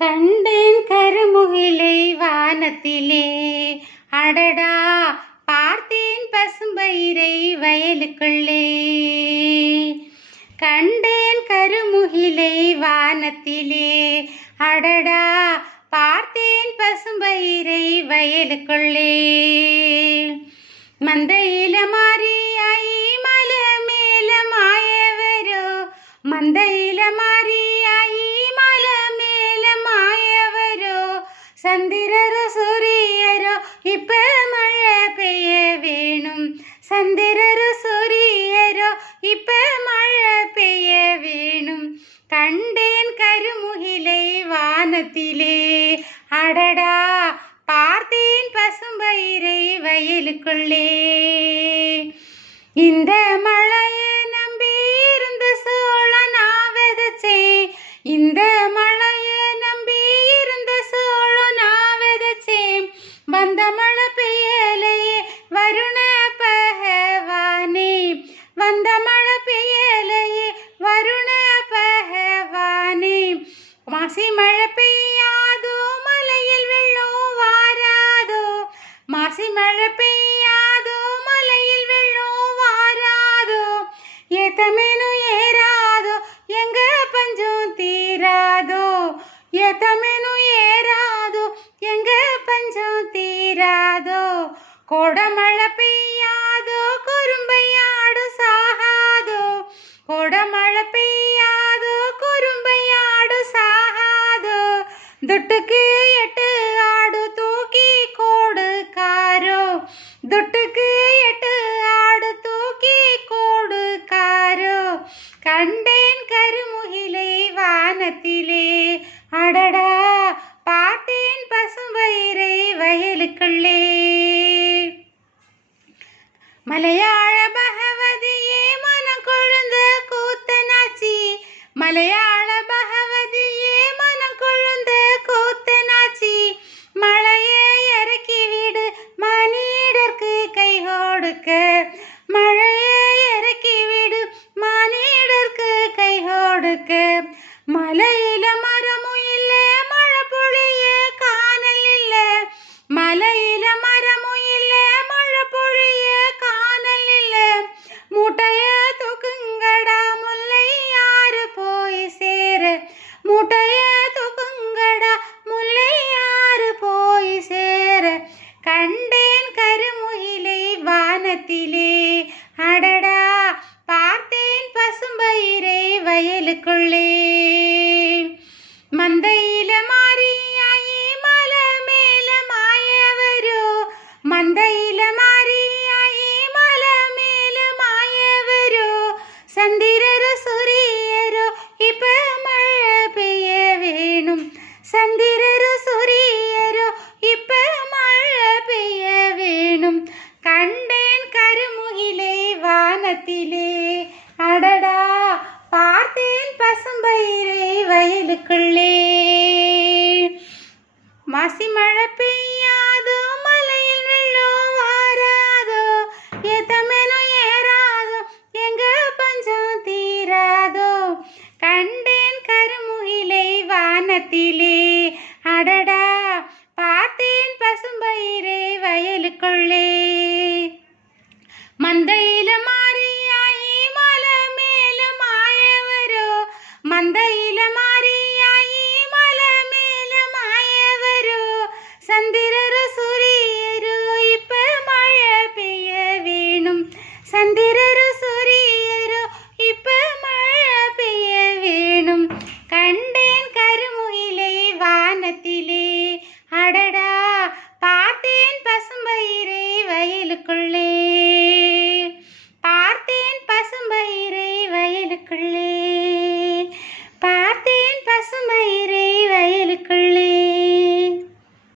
கண்டேன் கருமுகிலை வானத்திலே, அடடா பார்த்தேன் பசும்பயிரை வயலுக்குள்ளே. கண்டேன் கருமுகிலை வானத்திலே, அடடா பார்த்தேன் பசும்பயிரை வயலுக்குள்ளே. மந்தையில மாறியாயி மலை மேல மாயவரோ, மந்தையில மாறியாயி மலை மேல மாயவரோ. சந்திரரோ சூரியரோ இப்ப மழை பெய்ய வேணும், சந்திரரோ சூரியரோ இப்ப மழை பெய்ய வேணும். கண்டேன் கருமுகிலை வானத்திலே, அடடா பார்த்தேன் பசும்பயிரை வயலுக்குள்ளே. இந்த மழையை நம்பி இருந்து சோழ நான் விதைச்சேன், இந்த மழையை நம்பி இருந்த சோழ நான் விதைச்சேன். வந்த மழை பெய்யலையே வருண பகவானே, வந்த மழை பெய்யலையே வருண பகவானே. மாசி மழை பெய்யாதோ மலையில் வெள்ளம் வாராதோ, மாசி மழை பெய்யாதோ மலையில் வெள்ளம் வாராதோ. ஏத்தமேனும் ஏறாதோ எங்க பஞ்சம் தீராதோ, ஏத்தமேனும் ஏறாதோ எங்க பஞ்சம் தீராதோ. கோடமழை பெய்யாதோ குறும்பையாடு சாகாதோ, கோடமழை பெய்யாதோ குறும்பையாடு சாகாதோ. துட்டுக்கு 8 ஆடு தூக்கி கொடுக்காரோ, துட்டுக்கு 8 ஆடு தூக்கி கொடுக்காரோ. கண்டேன் கருமுகிலை வானத்திலே, அடடா பார்த்தேன் பசும்பயிரை வயலுக்குள்ளே. மலையாள பகவதியே மனம் கொழுந்த கூத்தனாச்சி, மலையாள பகவதியே மனம் கொழுந்த கூத்தனாச்சி. மழையை இறக்கி விடு மானிடர்க்கு கை கொடுக்க, மழையை இறக்கி விடு மானிடர்க்கு கை கொடுக்க. மலையில மரமும் இல்லை மழை பொழிய காணல் இல்லை, மலையில மரமும் இல்லை மழை பொழிய காணல் இல்லை. மூட்டைய தூக்குங்கடா முல்லை யாரு போய் சேர, மூட்டைய தூக்குங்கடா முல்லை யாரு போய் சேர. கண்டேன் கருமுகிலை வானத்திலே, அடடா பார்த்தேன் பசும்பயிரை வயலுக்குள்ளே. மந்தையில மாறியாயி மலை மேல மாயவரோ, மந்தையில மாறியாயி மலை மேல மாயவரோ. சந்திரரோ சூரியரோ இப்ப மழை பெய்ய வேணும், சந்திரரோ சூரியரோ இப்ப மழை பெய்ய வேணும். கண்டேன் கருமுகிலை வானத்திலே, அடடா பார்த்தேன் பசும்பயிரை வயலுக்குள்ளே. மாசி மழை பெய்யாதோ மலையில் வெள்ளம் வாராதோ, ஏத்தமேனும் ஏறாதோ எங்க பஞ்சம் தீராதோ. கண்டேன் கருமுகிலை வானத்திலே, அடடா பார்த்தேன் பசும்பயிரை வயலுக்குள்ளே. மந்தையில மாறியாயி மலை மேல மாயவரோ, மந்தையில மாறியாயி மலை மேல மாயவரோ. சந்திரரோ சூரியரோ இப்ப மழை பெய்ய வேணும், சந்திர